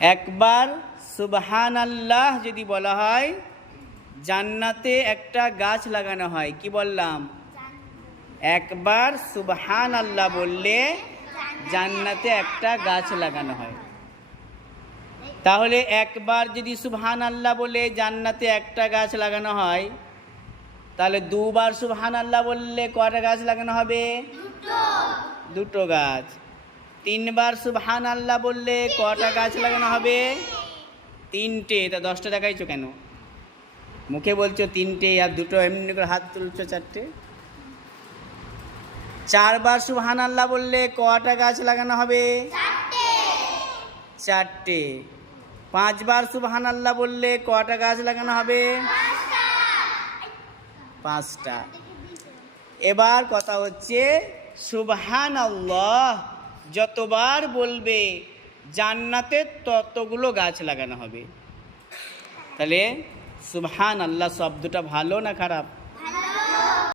একবার সুবহানাল্লাহ যদি বলা হয় জান্নাতে একটা গাছ লাগানো হয়। কি বললাম? একবার সুবহানাল্লাহ বললে জান্নাতে একটা গাছ লাগানো হয়। তাহলে একবার যদি সুবহানাল্লাহ বলে জান্নাতে একটা গাছ লাগানো হয়, তাহলে দুবার সুবহানাল্লাহ বললে কয়টা গাছ লাগানো হবে? দুটো গাছ। তিনবার সুবহানাল্লাহ বললে কয়টা গাছ লাগানো হবে? তিনটে। তা 10টা দেখাইছো কেন? মুখে বলছো তিনটে আর দুটো, এমনি করে হাত তুলছো চারটে। চারবার সুবহানাল্লাহ বললে কয়টা গাছ লাগানো হবে? চারটে। পাঁচবার সুবহানাল্লাহ বললে কয়টা গাছ লাগানো হবে? পাঁচটা। এবার কথা হচ্ছে সুবহানাল্লাহ যতবার বলবে জান্নাতে ততগুলো গাছ লাগানো হবে। তাহলে সুবহানাল্লাহ শব্দটা ভালো না খারাপ?